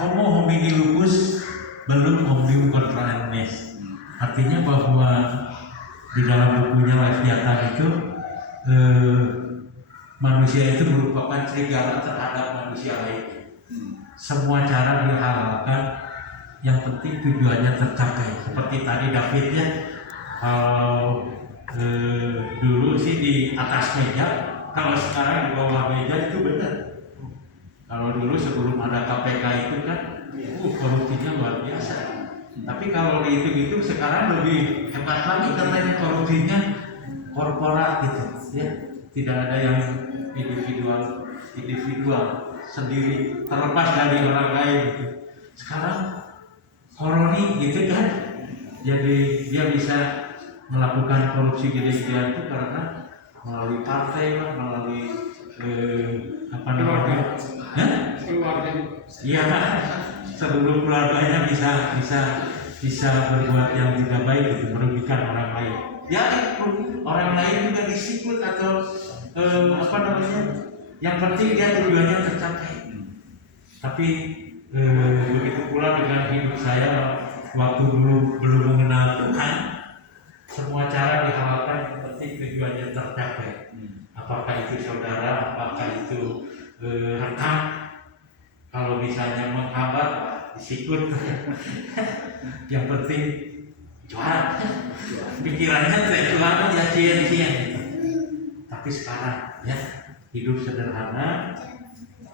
homo homini lupus belum omnium contra omnes. Artinya bahwa di dalam bukunya Leviathan itu manusia itu merupakan serigala terhadap manusia lainnya. Semua cara dihalalkan, yang penting tujuannya tercapai. Seperti tadi David ya, kalau dulu sih di atas meja, kalau sekarang di bawah meja itu benar. Kalau dulu sebelum ada KPK itu kan, korupsinya luar biasa. Tapi kalau dihitung-hitung sekarang lebih hebat lagi katanya korupsinya korporat gitu, ya. Tidak ada yang individual sendiri terlepas dari orang lain gitu. Sekarang koroni gitu kan, jadi dia bisa melakukan korupsi gede-gedean itu karena melalui partai, melalui apa namanya, iya, seluruh keluarganya bisa berbuat yang tidak baik gitu, merugikan orang lain. Ya, orang lain juga disikut atau apa namanya, yang penting dia tujuannya tercapai. Tapi begitu pula dengan hidup saya waktu dulu belum mengenal Tuhan, semua cara dihalalkan, yang penting tujuannya tercapai. Apakah itu saudara, apakah itu rekan, kalau misalnya menghambat disikut, yang penting juara, pikirannya juara ya cia-cia. Tapi sekarang ya hidup sederhana,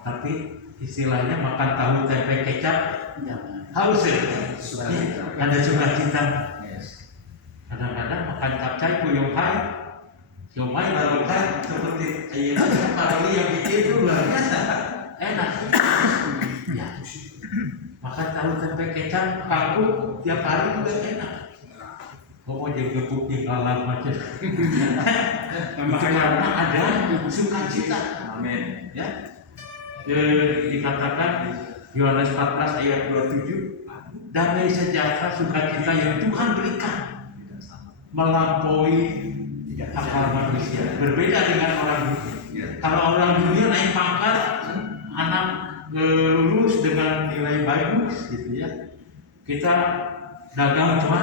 tapi istilahnya makan tahu tempe kecap haus ya, ada sukacita. Kadang-kadang makan capcay puyung hai, siomay barokah seperti ayam parali yang bikin itu luar biasa enak. Ya, makan tahu tempe kecap kangkung tiap hari juga enak. Mau jadi gepuk di kalang macam. Karena ada sukacita. Amin. Ya. Dikatakan Yohanes 14 ayat 27, damai sejahtera sukacita yang Tuhan berikan melampaui akal manusia. Berbeda dengan orang dunia. Kalau orang dunia naik pangkat, anak lulus dengan nilai bagus, gitu ya. Kita dagang cuma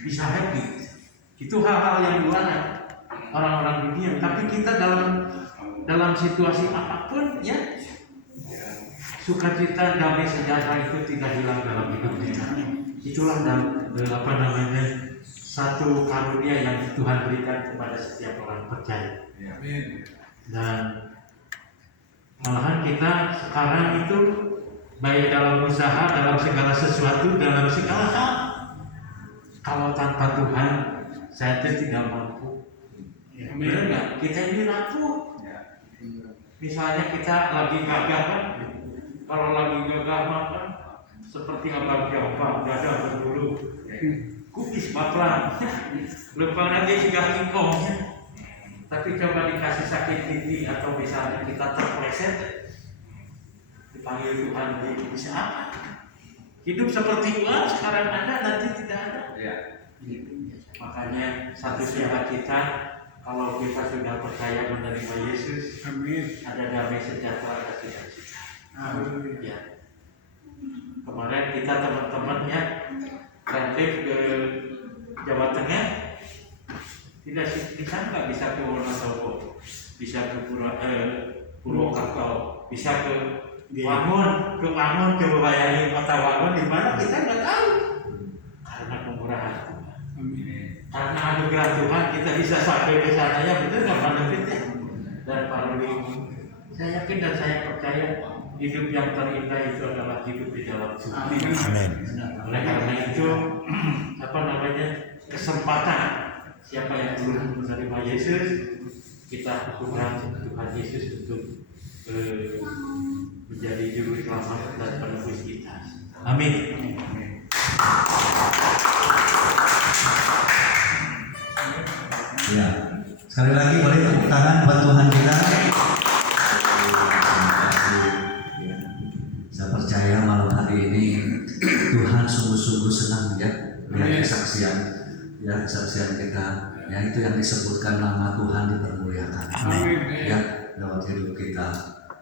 bisa happy. Itu hal-hal yang luar orang-orang dunia. Tapi kita dalam situasi apapun ya, sukacita, damai sejahtera itu tidak hilang dalam hidup kita. Itulah apa namanya, satu karunia yang Tuhan berikan kepada setiap orang percaya. Dan malahan kita sekarang itu baik dalam usaha, dalam segala sesuatu, dalam segala hal, kalau tanpa Tuhan saya tidak mampu. Benar nggak? Kita ini rapuh. Misalnya kita lagi gagah kan, kalau lagi gagah makan seperti abang Jawa, dada berbulu, kubis baplan, lupa lagi sudah kingkongnya. Tapi coba dikasih sakit gigi atau misalnya kita terpleset, dipanggil Tuhan, bisa apa? Hidup seperti uang sekarang ada, nanti tidak ada. Makanya satu syarat kita, kalau kita sudah percaya menerima Yesus, amin, ada damai sejahtera ada sukacita. Amin. Ya. Kemarin kita teman-temannya transit ke Jawa Tengah, tidak disangka bisa ke Wonosobo, bisa ke Purwokerto, bisa ke Wangun, ke Bayani, Kota Wangun, di mana kita nggak tahu, karena kemurahan Tuhan. Karena anugerah Tuhan kita bisa sampai ke sana, ya betul nggak benefitnya? Dan paling saya yakin dan saya percaya hidup yang terindah itu adalah hidup di dalam Tuhan. Amin. Oleh karena itu apa namanya, kesempatan siapa yang belum menerima Yesus, kita hukumkan Tuhan Yesus untuk menjadi juru selamat dan penebus kita. Amin. Ya, sekali lagi boleh tepuk tangan buat Tuhan kita. Saya percaya malam hari ini Tuhan sungguh-sungguh senang ya melihat kesaksian kita. Ya, itu yang disebutkan nama Tuhan dipermuliakan. Ya, dalam hidup kita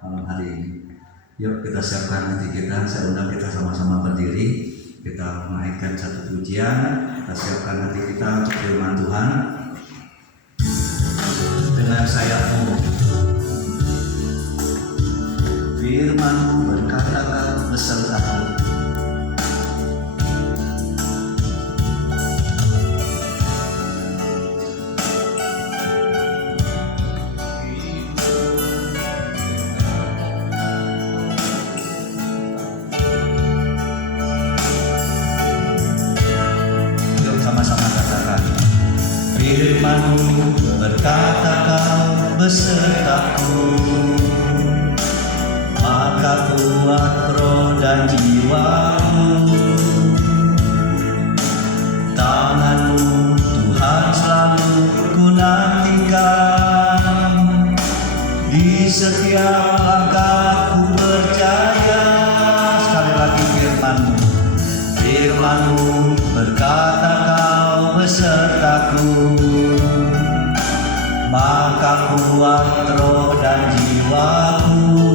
malam hari ini. Yuk kita siapkan hati kita, saya undang kita sama-sama berdiri. Kita menaikkan satu pujian, kita siapkan hati kita untuk firman Tuhan. Dengan sayapmu, firman-Mu berkata besertaku. Firman-Mu berkata kau besertaku, maka kuat roh dan jiwaku. Tangan-Mu Tuhan selalu ku nantikan, di setiap langkahku percaya. Sekali lagi firman-Mu, firman-Mu berkata kau besertaku, maka kuat roh dan jiwaku.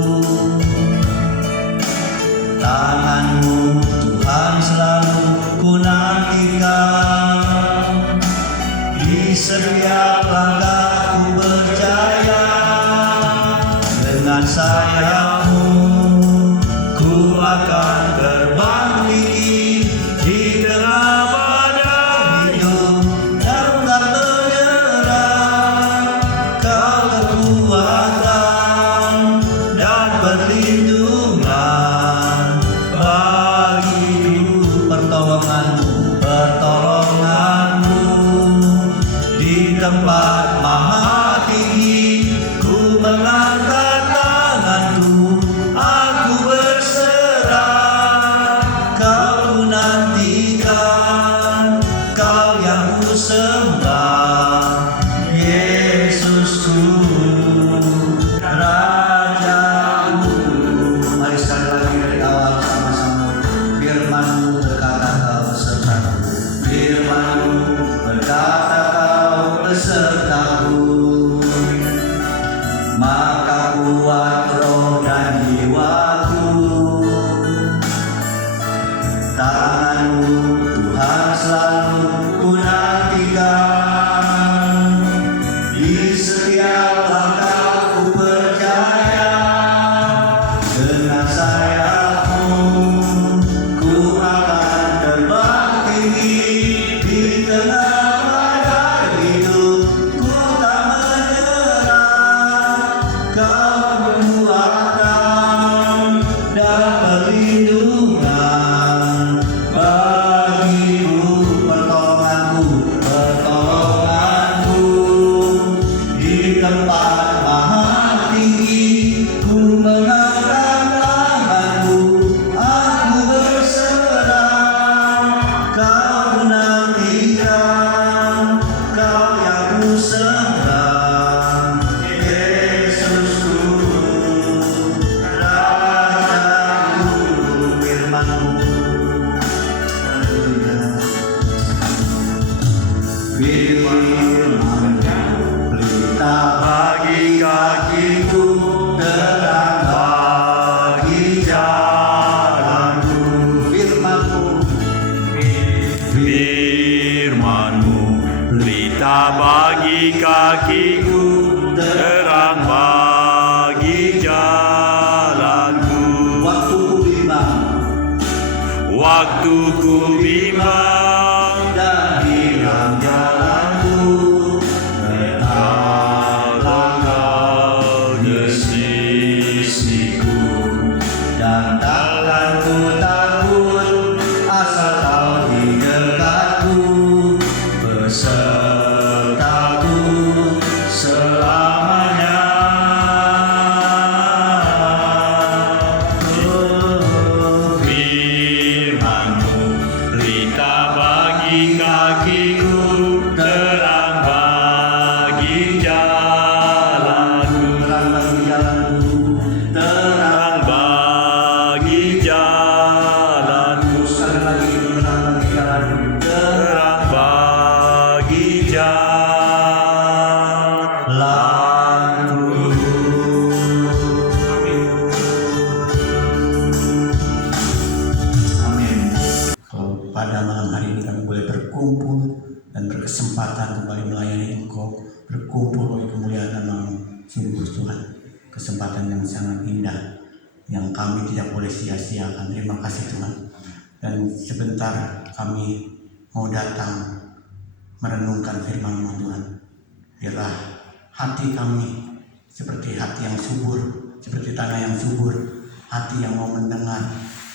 Tangan-Mu Tuhan selalu ku nantikan, di setiap langkahku percaya. Dengan sayap-Mu ku akan terbang tinggi di tengah badai hidup dan tak menyerah. Kau kekuatan dan perlindungan bagiku. Pertolongan-Mu di tempat maha tinggi. Ku mengangkat tanganku, aku berserah. Kau nantikan, Kau yang ku sembah, Yesusku, Rajaku. Mari sekali lagi dari awal sama-sama. Firman-Mu berkata kau besertaku, firman-Mu berkata kau besertaku, maka kuat roh dan jiwaku. Tangan-Mu Tuhan selalu ku nantikan, di setiap langkahku percaya. Dengan sayap-Mu ku akan terbang tinggi di tengah badai hidup. Ku tak menyerah. Kau kekuatan dan perlindungan bagiku. Pertolongan-Mu di tempat maha tinggi. Ku mengangkat tanganku, aku berserah. Kau nantikan, Kau yang ku sembah, Yesusku, Rajaku. Firman-Mu, haleluya. Firman-Mu pelita bagi kakiku, terang bagi jalanku. Firman-Mu, Firman-Mu pelita bagi kakiku, terang bagi jalanku. waktu ku bimbang dan hilang jalanku, tetaplah Kau di sisiku, dan takkan ku takut asal Kau di dekatku, besertaku selamanya. Firman-Mu pelita bagi kakiku, terang bagi jalanku, Terang bagi jalanku, terang bagi berkumpul oleh kemuliaan nama sungguh Tuhan, kesempatan yang sangat indah yang kami tidak boleh sia-siakan. Terima kasih Tuhan. Dan sebentar kami mau datang merenungkan firman-Mu Tuhan. Biarlah hati kami seperti hati yang subur, seperti tanah yang subur, hati yang mau mendengar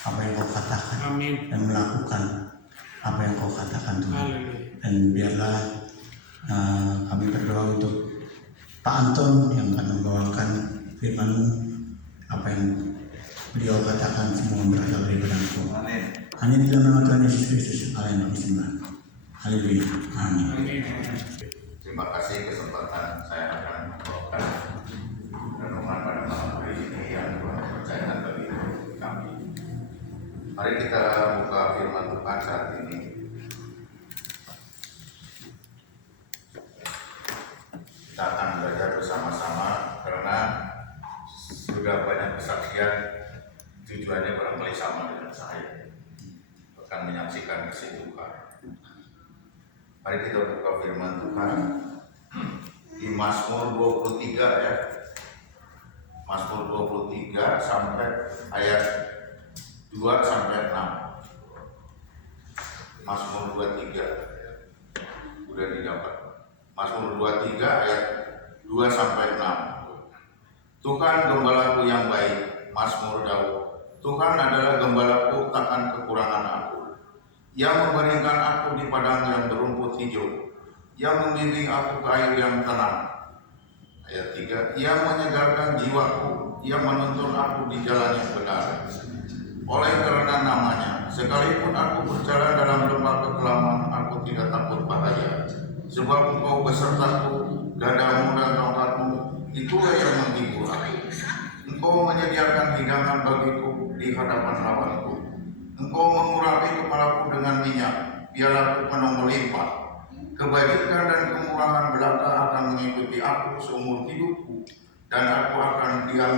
apa yang Kau katakan. Amin. Dan melakukan apa yang Kau katakan Tuhan. Haleluya. Dan biarlah kami berdoa untuk Pak Anton yang akan membawakan firman-Mu, apa yang beliau katakan semua berasal dari Engkau. Hanya di dalam nama Tuhan Yesus Kristus Allah yang kami sembah. Haleluya. Amin. Amin. Terima kasih kesempatan saya akan membawakan renungan pada malam hari ini yang Tuhan percayakan bagi kami. Mari kita buka firman Tuhan saat ini. Kita akan belajar bersama-sama karena sudah banyak kesaksian, tujuannya barangkali sama dengan saya, akan menyaksikan kasih Tuhan. Mari kita buka firman Tuhan di Mazmur 23 ya. Mazmur 23 sampai ayat 2 sampai 6. Mazmur 23 udah didapat. Mazmur 23 ayat 2 sampai 6. Tuhan gembalaku yang baik, Mazmur Daud. Tuhan adalah gembalaku, takkan kekurangan aku. Ia membaringkan aku di padang yang berumput hijau. Ia membimbing aku ke air yang tenang. Ayat 3. Ia menyegarkan jiwaku. Ia menuntun aku di jalan yang benar. Oleh karena namanya, sekalipun aku berjalan dalam lembah kekelaman, aku tidak takut bahaya. Sebab Engkau besertaku, gadamu dan tongkatmu, itulah yang menghibur aku. Engkau menyediakan hidangan bagiku di hadapan lawanku. Engkau mengurapi kepalaku dengan minyak, biarlah penuh melimpah. Kebajikan dan kemurahan belaka akan mengikuti aku seumur hidupku, dan aku akan diam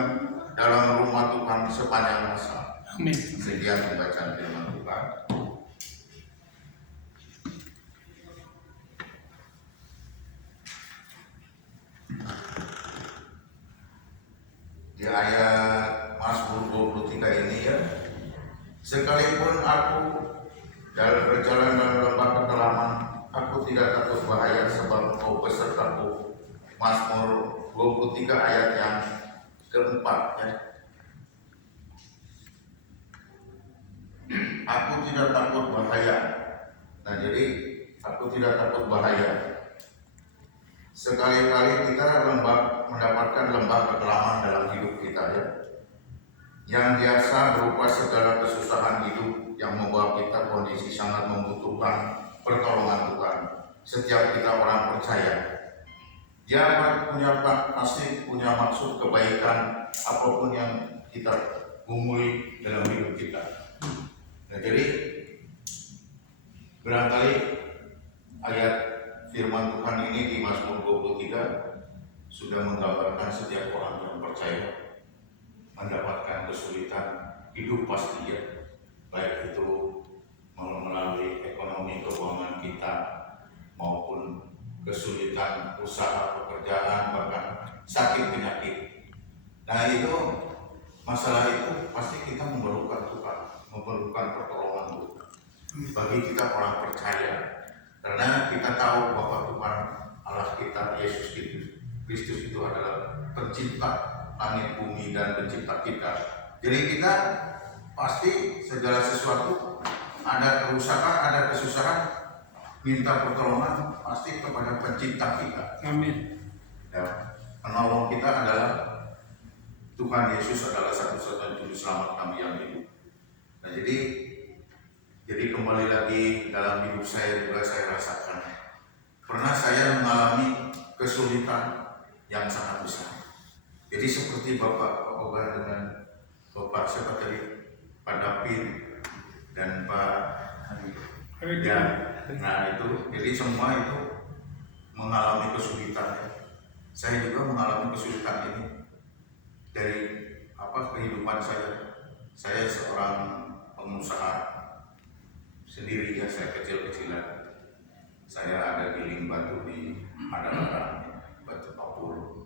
dalam rumah Tuhan sepanjang masa. Amin. Sekian pembacaan firman Tuhan. Di ayat Mazmur 23 ini ya, sekalipun aku dalam berjalan dalam lembah kekelaman, aku tidak takut bahaya sebab Engkau besertaku. Mazmur 23 ayat yang keempat ya. Aku tidak takut bahaya. Nah jadi aku tidak takut bahaya. Sekali-kali kita mendapatkan lembah kekelaman dalam hidup kita ya, yang biasa berupa segala kesusahan hidup yang membawa kita kondisi sangat membutuhkan pertolongan Tuhan. Setiap kita orang percaya, Dia pasti punya maksud kebaikan apapun yang kita gumuli dalam hidup kita. Nah, jadi barangkali ayat firman Tuhan ini di Mazmur 23 sudah menggambarkan setiap orang yang percaya mendapatkan kesulitan hidup pasti ya, baik itu melalui ekonomi keuangan kita maupun kesulitan usaha pekerjaan bahkan sakit penyakit. Nah itu masalah itu pasti kita memerlukan Tuhan, memerlukan pertolongan Tuhan. Bagi kita orang percaya, karena kita tahu bahwa Tuhan Allah kita Yesus Kristus itu adalah pencipta langit bumi dan pencipta kita. Jadi kita pasti segala sesuatu ada kerusakan, ada kesusahan, minta pertolongan pasti kepada pencipta kita. Amin. Ya, penolong kita adalah Tuhan Yesus, adalah satu-satunya juru selamat kami yang hidup. Nah jadi kembali lagi dalam hidup saya juga saya rasakan pernah saya mengalami kesulitan yang sangat besar. Jadi seperti Bapak Oga dengan Bapak siapa tadi, Pak David dan Pak ya, nah itu jadi semua itu mengalami kesulitan. Saya juga mengalami kesulitan ini dari kehidupan saya. Saya seorang pengusaha sendiri ya, saya kecil-kecilan. Saya ada giling batu di Madalaka. batu kapur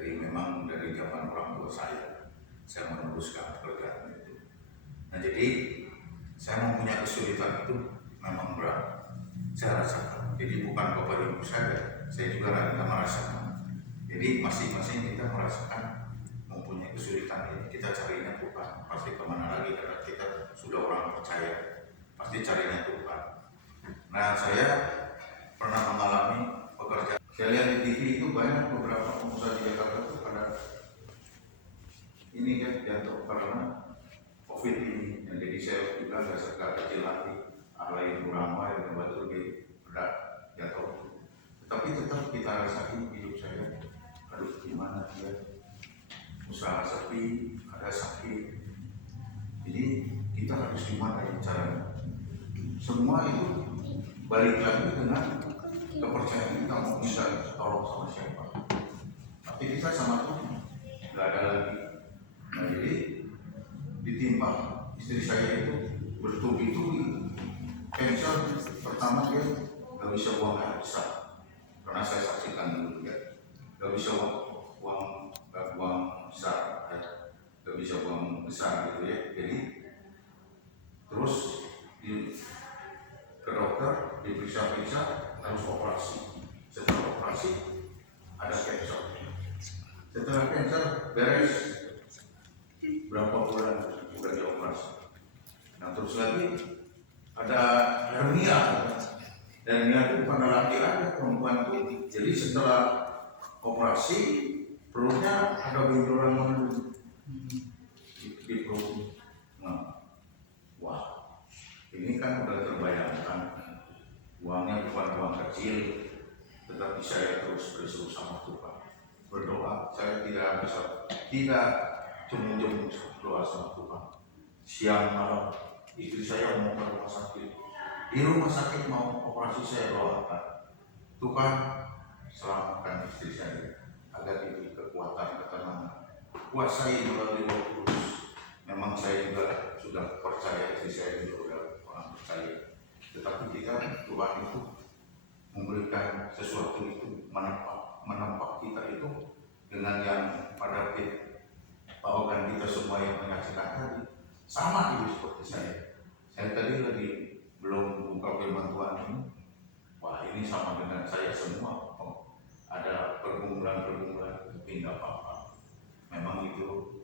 memang dari zaman orang tua saya meneruskan pekerjaan itu. Nah jadi saya mempunyai kesulitan itu memang berat, saya rasakan. Jadi bukan Bapak Ibu saya juga merasakan. Jadi masing-masing kita merasakan mempunyai kesulitan ini. Kita carinya Tuhan, pasti kemana lagi, karena kita sudah orang percaya, pasti carinya Tuhan. Nah saya pernah mengalami pekerjaan. Saya lihat di TV itu banyak beberapa pengusaha di Jakarta itu pada ini kan jatuh karena COVID ini. Dan jadi saya juga nggak kecil lagi, lain ramai dan batu berat jatuh. Tetapi tetap kita rasain hidup saya. Aduh gimana dia usaha sepi, ada sakit. Jadi kita harus gimana ya caranya? Semua itu balik lagi dengan kepercayaan kita mau bisa tolong sama siapa. Tapi kita sama Tuhan, nggak ada lagi. Nah jadi ditimpa istri saya itu bertubi-tubi cancer. Pertama dia nggak bisa buang air besar, karena saya saksikan dulu ya, nggak bisa buang besar, nggak bisa buang besar gitu ya. Jadi terus ke dokter diperiksa-periksa harus operasi. Setelah operasi ada cancer. Setelah cancer beres berapa bulan udah dioperasi. Nah terus lagi ada hernia. Hernia itu bukan laki-laki, perempuan itu. Jadi setelah operasi perutnya ada benjolan di perut. Nah, wah, ini kan udah terbayangkan. Uangnya bukan uang kecil, tetapi saya terus berseru sama Tuhan, berdoa. Saya tidak cuma doa sama Tuhan. Siang malam istri saya mau ke rumah sakit. Di rumah sakit mau operasi, saya doakan Tuhan selamatkan istri saya agar diberi kekuatan, ketenangan, kuasai melalui Roh Kudus. Memang saya juga sudah percaya, istri saya juga sudah orang percaya. Tetapi kita Tuhan itu memberikan sesuatu itu, menampak kita itu dengan yang pada bahkan kita semua yang menyaksikan tadi sama itu seperti saya. Saya tadi lagi belum buka firman Tuhan ini. Wah ini sama dengan saya semua. Ada pergumulan-pergumulan, tapi nggak apa-apa. Memang itu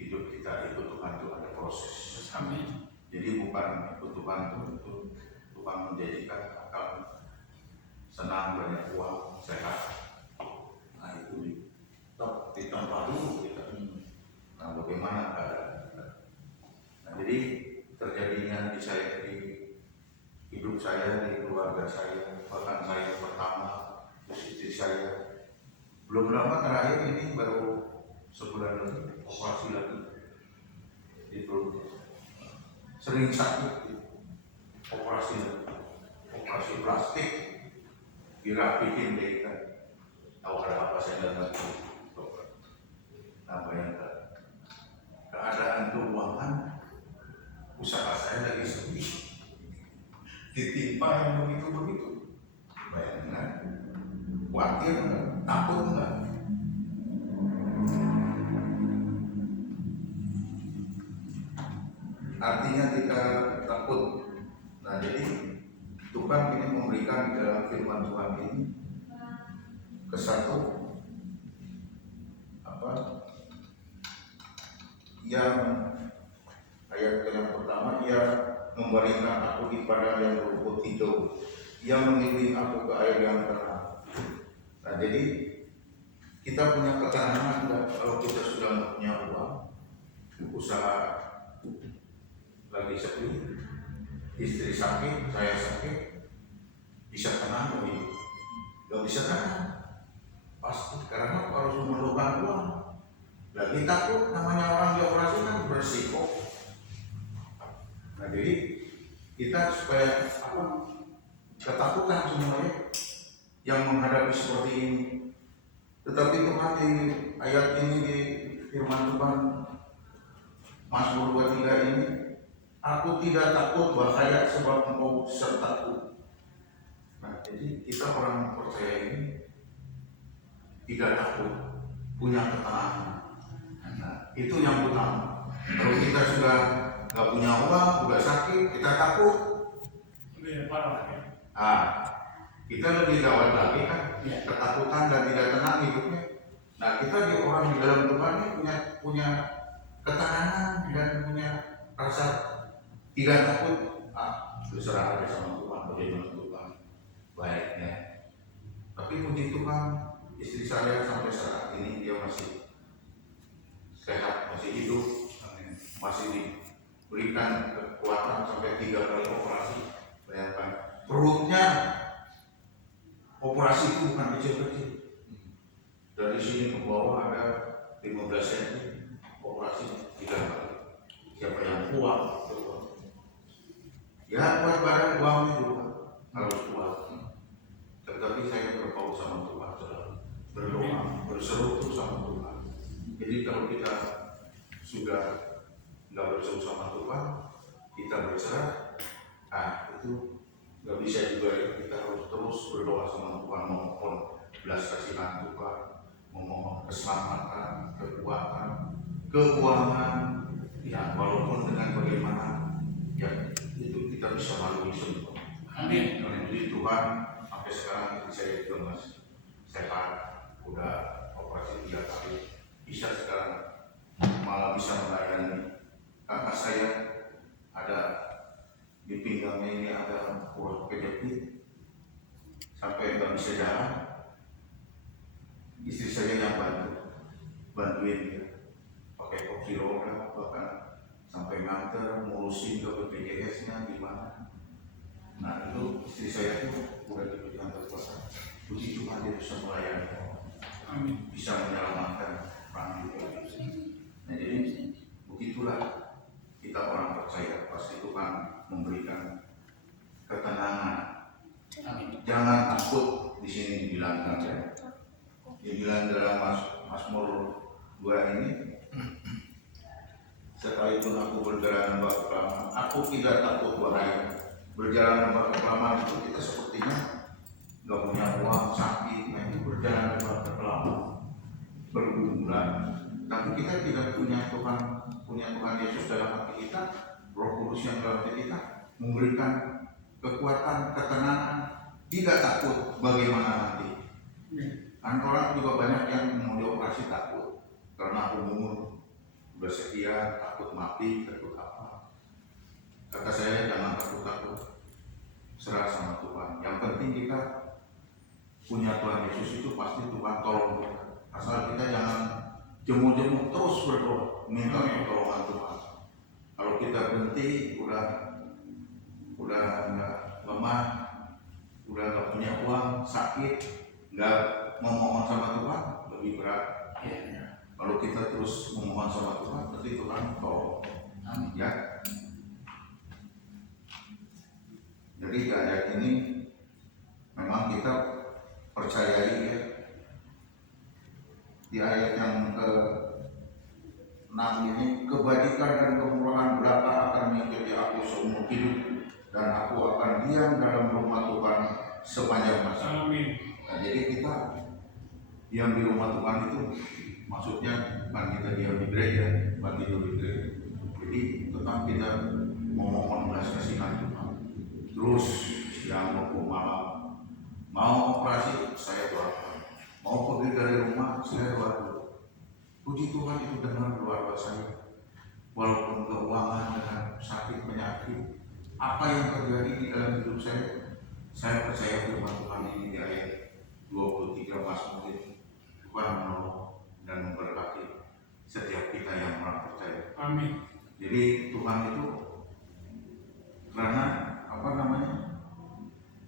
hidup kita itu Tuhan itu ada proses. Amin. Jadi bukan itu Tuhan itu Tuhan menjadikan akal senang, banyak uang, sehat. Nah itu ditambah dulu kita. Nah bagaimana keadaan? Nah jadi terjadinya di hidup saya, di keluarga saya, bahkan saya pertama, istri saya belum lama terakhir ini baru sebulan lagi operasi lagi. Itu sering sakit, operasi plastik, dirapihin deh kan. Tahu ada apa saya nggak ngerti. Nah bayangkan keadaan keuangan usaha saya lagi sepi, ditimpa yang begitu. Bayangkan, khawatir nggak, takut nggak? Artinya kita takut. Nah jadi Tuhan ini memberikan dalam firman Tuhan ini kesatu yang ayat yang pertama, ia memberikan aku di padang yang berumput hijau, ia mengiring aku ke air yang tenang. Nah jadi kita punya ketenangan kalau kita sudah punya uang, usaha lagi sepi, istri sakit, saya sakit, bisa tenang lebih, gak bisa tenang pasti karena harus memerlukan uang. Lagi takut, namanya orang dioperasi kan berisiko. Nah jadi kita supaya ketakutan semuanya yang menghadapi seperti ini. Tetapi Tuhan di ayat ini, di firman Tuhan Mazmur 23 ini, aku tidak takut bahaya sebab Engkau sertaku. Nah jadi kita orang percaya ini tidak takut, punya ketenangan. Nah, itu yang utama. Kalau kita sudah nggak punya uang, udah sakit, kita takut. Kita lebih gawat lagi kan, ketakutan dan tidak tenang hidupnya. Nah, kita di orang di dalam Tuhan ini punya ketenangan dan punya rasa tidak takut. Berserah aja sama Tuhan, bagaimana Tuhan baiknya. Tapi puji Tuhan, istri saya sampai saat ini dia masih sehat, masih hidup, masih diberikan kekuatan sampai 3 kali operasi. Bayangkan, perutnya operasi itu bukan kecil-kecil. Dari sini ke bawah ada 15 cm operasi 3 kali. Siapa yang kuat? Ya, kuat badan uangnya juga harus kuat. Tetapi saya berpaut sama Tuhan selalu, berdoa, berseru terus sama Tuhan. Jadi kalau kita sudah nggak berseru sama Tuhan, kita berserah, itu nggak bisa juga ya. Kita harus terus berdoa sama Tuhan, memohon belas kasihan Tuhan, memohon keselamatan, kekuatan, keuangan, ya walaupun dengan bagaimana, ya itu kita bisa lalui semua. Amin. Oleh Tuhan, sampai sekarang saya juga masih sehat, udah operasi 3 kali, bisa sekarang malah bisa melayani. Kakak saya ada di pinggangnya ini ada urat kejepit sampai nggak bisa jalan. Istri saya yang bantuin dia pakai kursi roda, bahkan sampai nganter ngurusin ke BPJS-nya gimana. Nah itu istri saya tuh udah diberikan kekuatan. Puji Tuhan dia bisa melayani orang, bisa menyelamatkan orang juga. Nah jadi begitulah kita orang percaya, pasti Tuhan memberikan ketenangan. Jangan takut, di sini dibilang ya. Dibilang dalam Mazmur 2 ini, sekalipun aku berjalan lembah kekelaman, aku tidak takut bahaya. Berjalan lembah kekelaman itu kita sepertinya nggak punya uang, sakit, ini berjalan lembah kekelaman bergumulan. Tapi kita tidak punya Tuhan Yesus dalam hati kita, Roh Kudus yang dalam hati kita memberikan kekuatan, ketenangan, tidak takut bagaimana nanti. Kan orang juga banyak yang mau dioperasi takut karena umur udah sekian, takut mati, takut apa. Kata saya jangan takut-takut, serah sama Tuhan. Yang penting kita punya Tuhan Yesus itu pasti Tuhan tolong kita. Asal kita jangan jemu-jemu terus berdoa, minta pertolongan Tuhan. Kalau kita berhenti, udah nggak lemah, udah nggak punya uang, sakit, nggak memohon sama Tuhan, lebih berat. Kalau kita terus memohon sama Tuhan, berarti Tuhan tolong. Ya. Jadi ayat ini memang kita percayai ya. Di ayat yang ke-6 ini, kebajikan dan kemurahan belaka akan mengikuti aku seumur hidup, dan aku akan diam dalam rumah Tuhan sepanjang masa. Amin. Nah, jadi kita diam di rumah Tuhan itu maksudnya bukan kita diam di gereja, bukan tidur di gereja. Jadi tetap kita memohon belas kasihan Tuhan. Terus siang maupun malam, mau operasi saya doakan, mau pergi dari rumah saya doakan. Puji Tuhan itu benar luar biasa. Walaupun keuangan dengan sakit penyakit, apa yang terjadi di dalam hidup saya percaya firman Tuhan ini di ayat 23 Mazmur ini, Tuhan menolong dan memberkati setiap kita yang orang percaya. Amin. Jadi Tuhan itu karena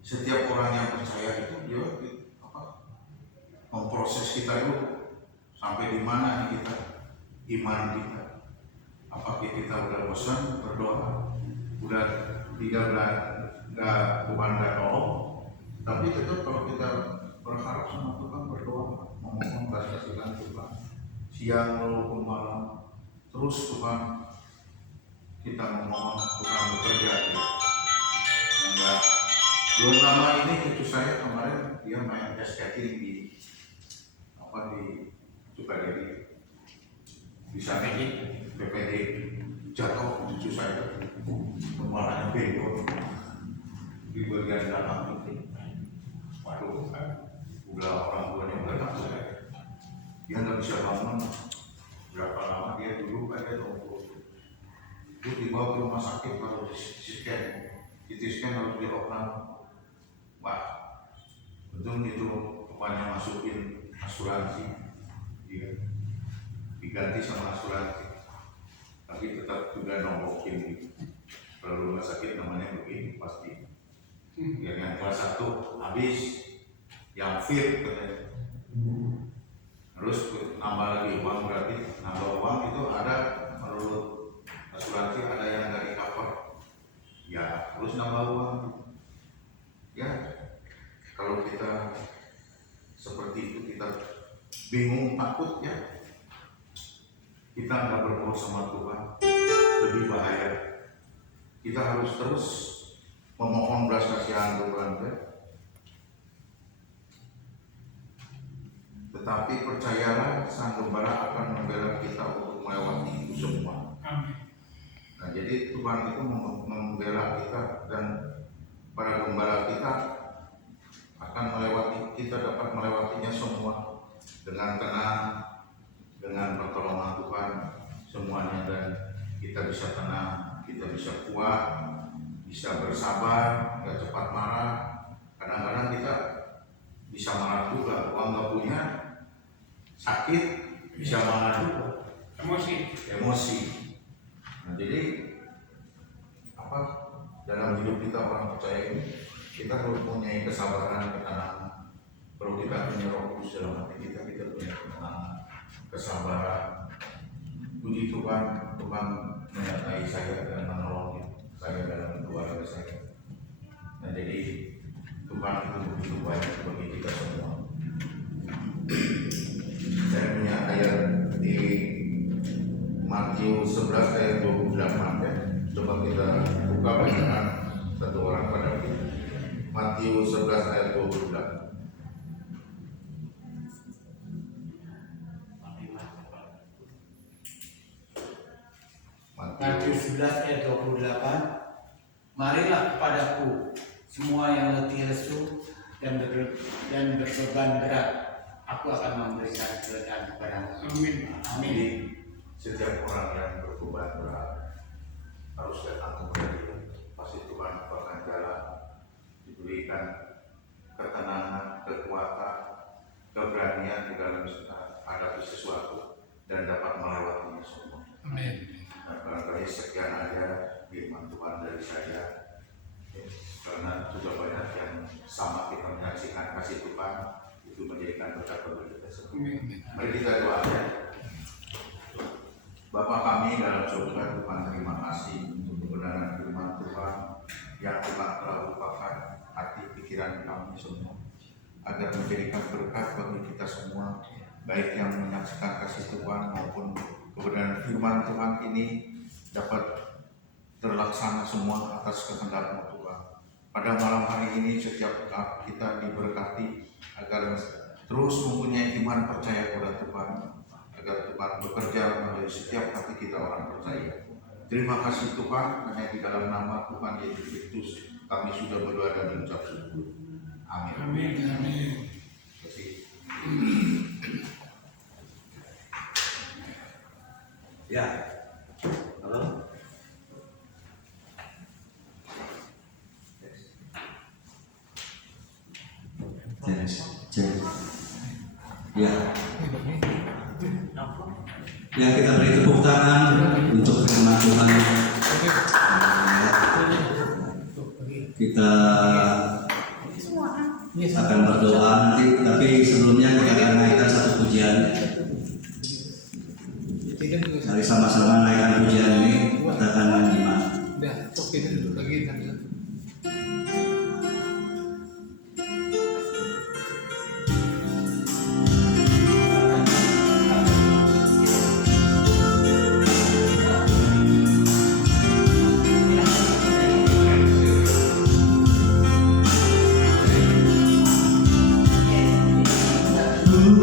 setiap orang yang percaya itu dia memproses kita dulu sampai di mana nih kita iman kita. Apakah kita udah bosan berdoa, udah 3 bulan Tuhan nggak tolong, tapi tetap kalau kita berharap sama Tuhan, berdoa, memohon belas kasihan Tuhan siang maupun malam, terus Tuhan kita memohon Tuhan bekerja. Enggak, belum lama ini cucu saya kemarin dia main ice skating di supaya bisa PPD jatuh cucu saya kepalanya bengkok di bagian dalam itu. Waduh, udah orang tuanya udah takut saya. Dia nggak bisa bangun. Berapa lama dia dulu kayak itu dibawa ke rumah sakit baru CT scan harus dioperasi. Wah, untung itu rupanya masukin asuransi, diganti sama asuransi, tapi tetap juga nombokin. Kalau rumah sakit namanya begini pasti. Yang kelas 1 habis, yang fit katanya. Terus nambah lagi uang, berarti nambah uang itu ada menurut asuransi ada yang nggak di cover. Ya, terus nambah uang. Ya, kalau kita seperti itu kita bingung takut ya. Kita nggak berdoa sama Tuhan, lebih bahaya. Kita harus terus memohon belas kasihan Tuhan ya. Tetapi percayalah Sang Gembala akan membela kita untuk melewati itu semua. Nah, jadi Tuhan itu membela kita dan para gembala kita akan melewati, kita dapat melewatinya semua dengan tenang, dengan pertolongan Tuhan semuanya, dan kita bisa tenang, kita bisa kuat, bisa bersabar, nggak cepat marah. Kadang-kadang kita bisa marah juga, uang nggak punya, sakit, bisa marah juga, emosi. Nah, jadi dalam hidup kita orang percaya ini kita perlu punya kesabaran, ketenangan, perlu kita punya Roh Kudus dalam hati kita punya ketenangan, kesabaran. Puji Tuhan, Tuhan menyertai saya dan menolong saya dalam keluarga saya. Nah, jadi Tuhan itu begitu banyak bagi kita semua. Saya punya ayat di Matius 11 ayat 28 ya. Coba kita buka bacaan satu orang pada kita. Matius 11 ayat 28. Matius 11 ayat 28. Marilah kepadaku semua yang letih lesu dan berbeban berat, aku akan memberikan kelegaan kepadamu. Amin. Amin. Setiap orang yang berbeban berat harus datang kepada Dia. Pasti Tuhan akan jalan, diberikan ketenangan, kekuatan, keberanian di dalam menghadapi sesuatu dan dapat melewatinya semua. Amin. Nah, barangkali sekian aja firman Tuhan dari saya, karena sudah banyak yang sama kita menyaksikan kasih Tuhan itu menjadikan berkat bagi kita semua. Mari kita doa ya. Bapa kami dalam surga, Tuhan terima kasih untuk kebenaran firman Tuhan yang Tuhan telah lupakan hati pikiran kami semua, agar menjadikan berkat bagi kita semua, baik yang menyaksikan kasih Tuhan maupun kebenaran firman Tuhan ini dapat terlaksana semua atas kehendak Tuhan. Pada malam hari ini setiap kita diberkati agar terus mempunyai iman percaya kepada Tuhan, agar Tuhan bekerja melalui setiap hati kita orang percaya. Terima kasih Tuhan, hanya di dalam nama Tuhan Yesus Kristus kami sudah berdoa dan mengucap syukur. Amin. Amin. Amin. Ya, halo. Cek. Ya. Ya, kita beri tepuk tangan untuk firman Tuhan. Kita akan berdoa nanti, tapi sebelumnya kita akan naikkan satu pujian. Mari sama-sama naikkan pujian ini, katakan iman. Ku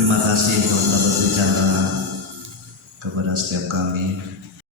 Terima kasih Engkau telah berbicara kepada setiap kami.